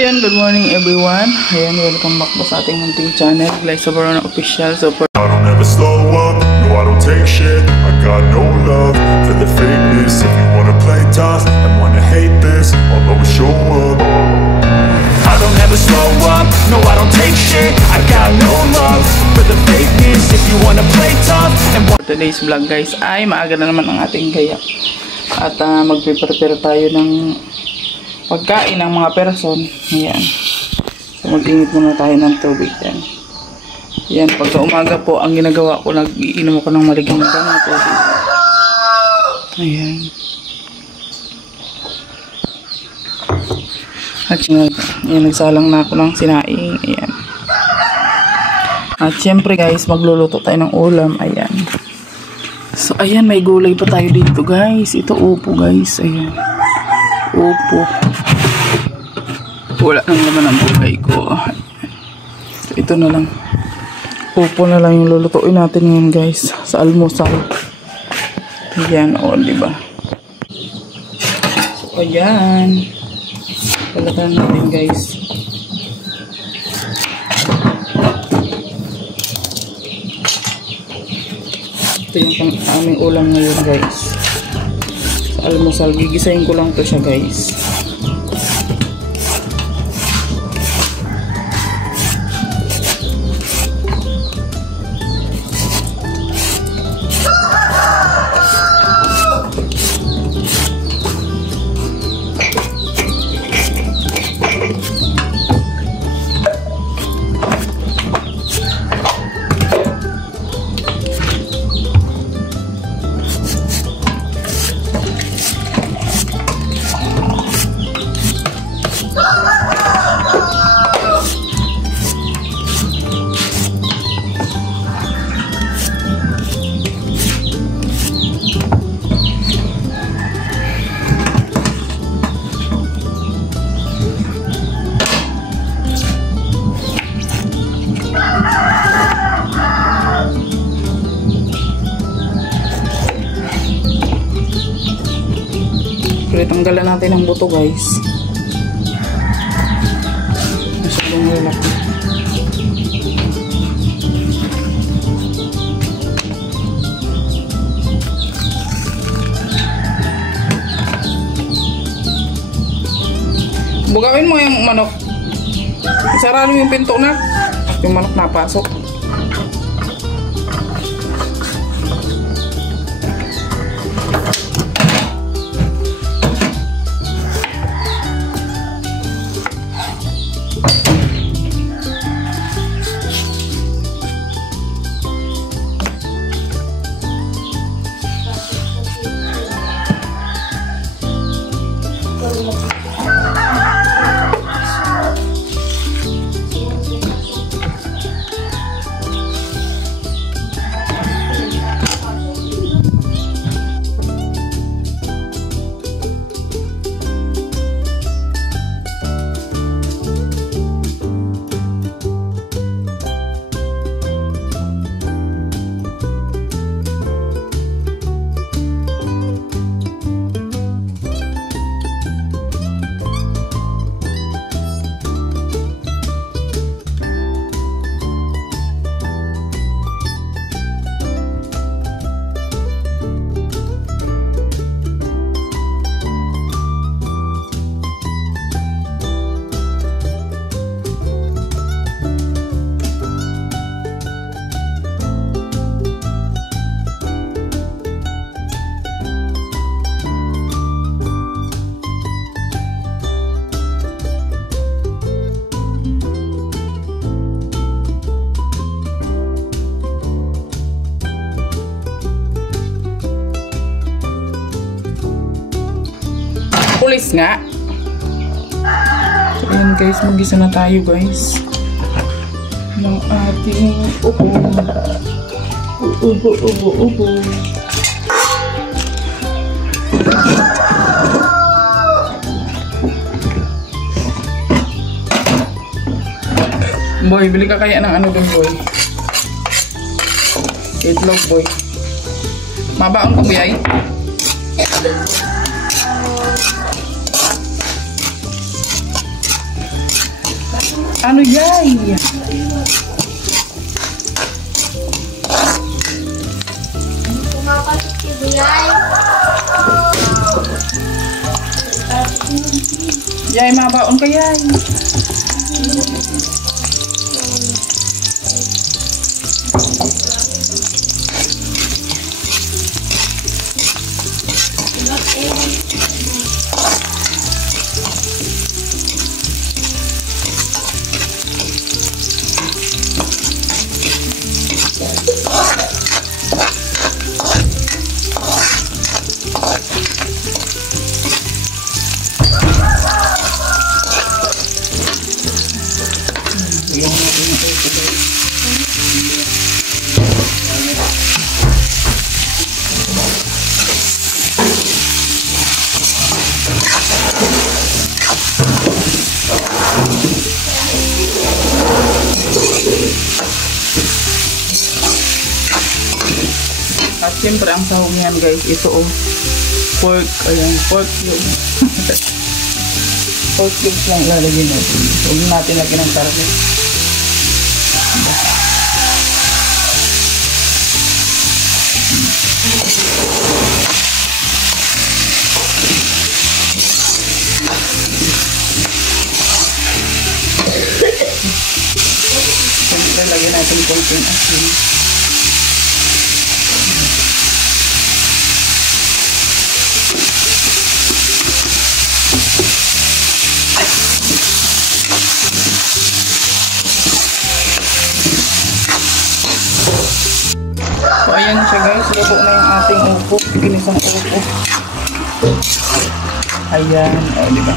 ayun, good morning everyone. Ayan, welcome back po sa ating munting channel, Glyza Barona Official. So, I don't ever slow up, no I don't take shit. I got no love for the fakeness. If you wanna play tough and wanna hate this, I'll always show up. I don't ever slow up, no I don't take shit. I got no love for the fakeness. If you wanna play tough and for today's vlog guys, ay maaga na naman ang ating gaya. At magpe-prepare tayo ng pagkain ng mga person. Ayan. So, mag-init muna tayo ng tubig yan. Yan, pagka umaga po, ang ginagawa ko, nag-iinom ako ng maligang na tubig. Ayan. At yan, nagsalang na ako ng sinaing. Ayan. At syempre guys, magluluto tayo ng ulam. Ayan. So, ayan, may gulay pa tayo dito guys. Ito upo guys. Ayan. Upo. Wala nang laman ang gulay ko. So, ito na lang. Upo na lang yung lulutuin natin ngayon guys. Sa almusal. Ayan, o, diba? So, ayan. Palatan natin guys. Ito yung aming ulam ngayon guys. Sa almusal. Gigisahin ko lang to siya guys. Tanggalan natin ang buto guys. Masyadong lalaki. Bugawin mo yung manok. Isara mo yung pinto na. Yung manok napasok. Pulis nga. So, ayan guys, mag-isa na tayo guys ng ating upo. Upo. Boy, bili ka kaya ng ano dun boy? Itlog boy. Mabaon ko biyay? Ano yay? Pumapasok si Buyay. Yay, mabaon ka yay. At siyempre ang sahog niyan guys, ito pork, ayan, pork cubes. Pork cubes lang ilalagay natin. Huwag natin lagyan ng karne. Siyempre lagyan natin konting asin. So, ayan siya guys. Luto na yung ating upo. Ginisang upo. Ayan. O, diba?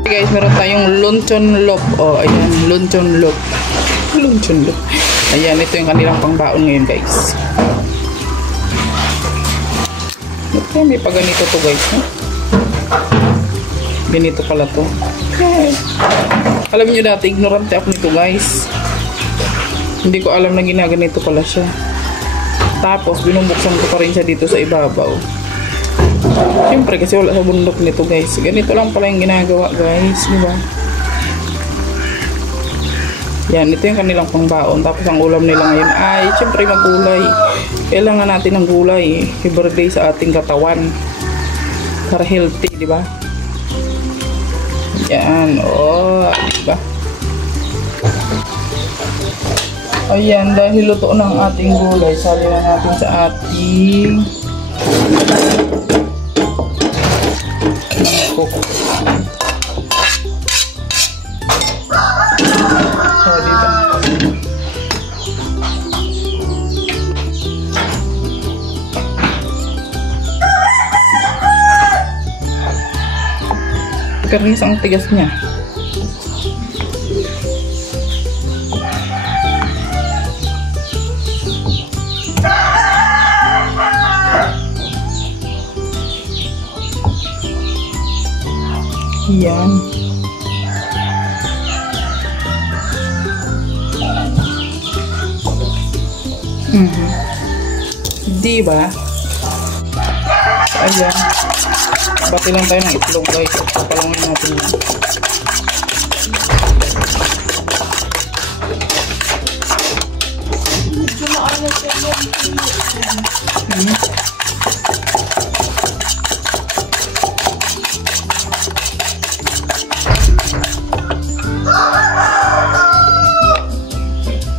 Okay guys, meron tayong luncheon lop. O, ayan. Luncheon lop. Luncheon lop. Ayan, ito yung kanilang pangbaon ngayon guys. Okay, may pa ganito to guys. Ganito pala to. Alam niyo dati, ignorante ako nito guys. Hindi ko alam na ginaganito pala siya. Tapos, binubuksan ko pa rin siya dito sa ibabaw. Siyempre, kasi wala sa bundok nito, guys. Ganito lang pala yung ginagawa, guys. Diba? Yan, ito yung kanilang pangbaon. Tapos, ang ulam nila ngayon ay, siyempre, magulay. Kailangan natin ng gulay. Everyday sa ating katawan. Para healthy, diba? Yan, oh, diba? Ayan, dahil luto ng ating gulay, sali na natin sa ating cook. So, dito. Karnis ang tigas niya. Yan. Diba? Ayan. Bati lang tayo ng itlog guys. Papalangin natin yan.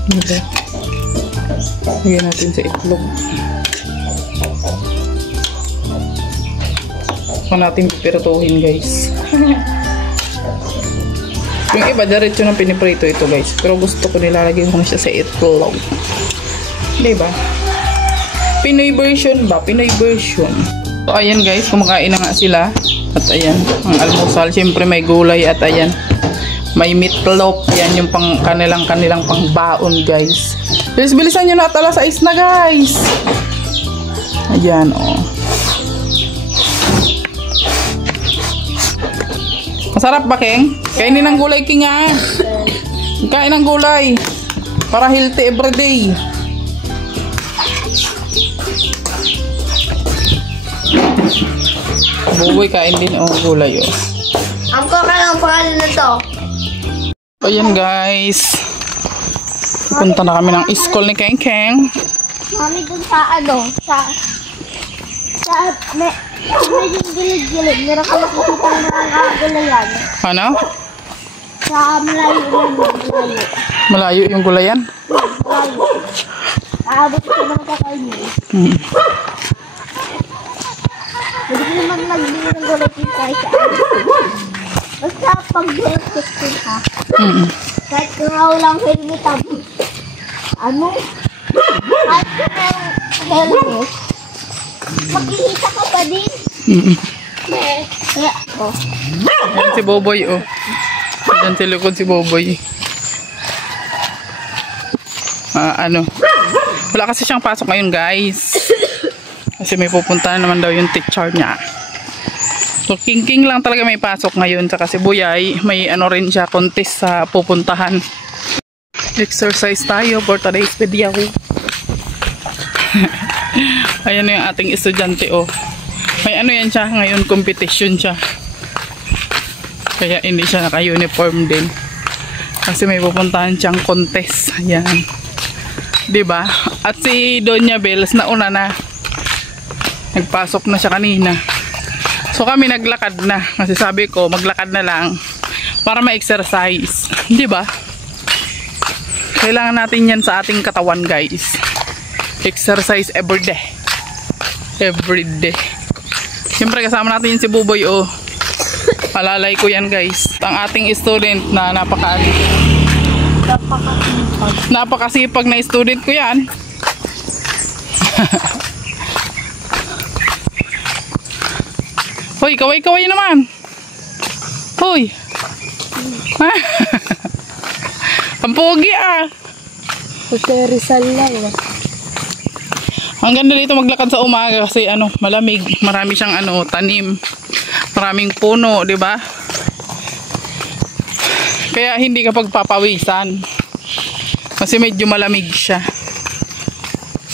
Diba? Lagyan natin sa itlog. Huwag natin pipiratuhin guys. Yung iba diretso ng piniprito ito guys. Pero gusto ko nilalagay ko na siya sa itlog. Diba? Pinoy version ba? Pinoy version. So ayan guys, kumakain na nga sila. At ayan, ang almusal. Siyempre may gulay at ayan. May meatloaf. Yan yung kanilang pangbaon guys. Bilisan nyo na at alas 6 na guys. Ayan oh. Masarap ba Keng? Kainin ng gulay King ah. Kain ng gulay. Para healthy everyday. Buboy kain din oh gulay oh. Ang kakalang lalo na to. Ayan guys. Punta na kami ng school ni Keng Keng. Mami, dun sa medyo gilid-gilid. Meron ka makikita ng mga gulayan. Ano? Sa malayo na malayo. Malayo yung gulayan? Malayo. Aabot ko ng kakainin. Hindi ko naman nagbili ng gulay kahit saan. Basta pag gulay ka, kahit kung lang helmet kahit kung helmet, makikita ka pa din. Kaya ako. Ayan si Boboy oh. Ayan si likod si Boboy. Wala kasi siyang pasok ngayon guys. Kasi may pupuntahan naman daw yung teacher niya. So King lang talaga may pasok ngayon. Saka si Buyay may rin siya contest sa pupuntahan. Exercise tayo for today's video. Ayan na yung ating estudyante oh. May yan siya ngayon, competition siya. Kaya hindi siya naka-uniform din. Kasi may pupuntahan siyang contest. Ayan. Diba? At si Doña Bells nauna na. Nagpasok na siya kanina. So kami naglakad na. Kasi sabi ko maglakad na lang para ma-exercise. Diba? Kailangan natin yan sa ating katawan guys. Exercise every day. Every day. Siyempre kasama natin yung si Buboy oh. Palalay ko yan guys. Ang ating student na napakasipag na student ko yan. Hoy, kaway-kaway naman. Hoy. Ang pogi ah. Kasi Rizal lang. Ang ganda dito maglakad sa umaga kasi malamig, marami siyang tanim. Maraming puno, 'di ba? Kaya hindi ka pagpapawisan. Kasi medyo malamig siya.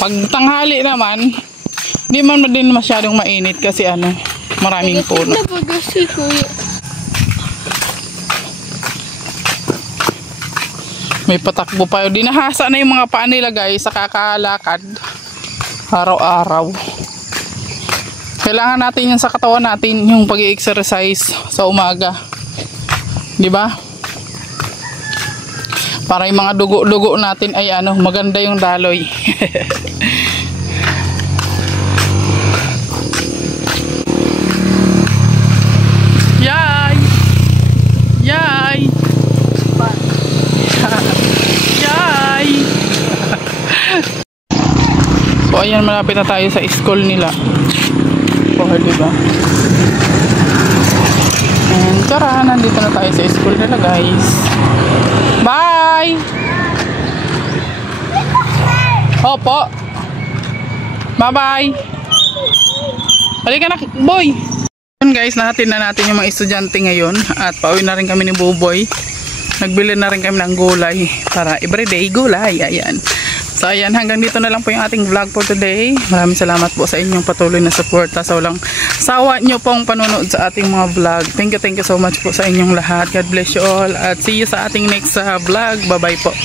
Pag tanghali naman, hindi man din masyadong mainit kasi maraming puno. May patakbo pa. Dinahasa na yung mga paa nila guys sa kakalakad. Araw-araw. Kailangan natin yan sa katawan natin, yung pag-i-exercise sa umaga. 'Di ba? Para yung mga dugo-dugo natin ay maganda yung daloy. Yay! Yay! Yay! So ayan, malapit na tayo sa school nila. Oh, diba? And tara, nandito na tayo sa school nila guys. Bye! Opo. Bye-bye. Halika na, boy. Guys, natin na natin yung mga estudyante ngayon. At pauwi na rin kami ni Buboy. Nagbili na rin kami ng gulay. Para everyday gulay. Ayan. So ayan, hanggang dito na lang po yung ating vlog for today. Maraming salamat po sa inyong patuloy na suporta. Sa walang sawa nyo pong panonood sa ating mga vlog. Thank you so much po sa inyong lahat. God bless you all. At see you sa ating next vlog. Bye bye po.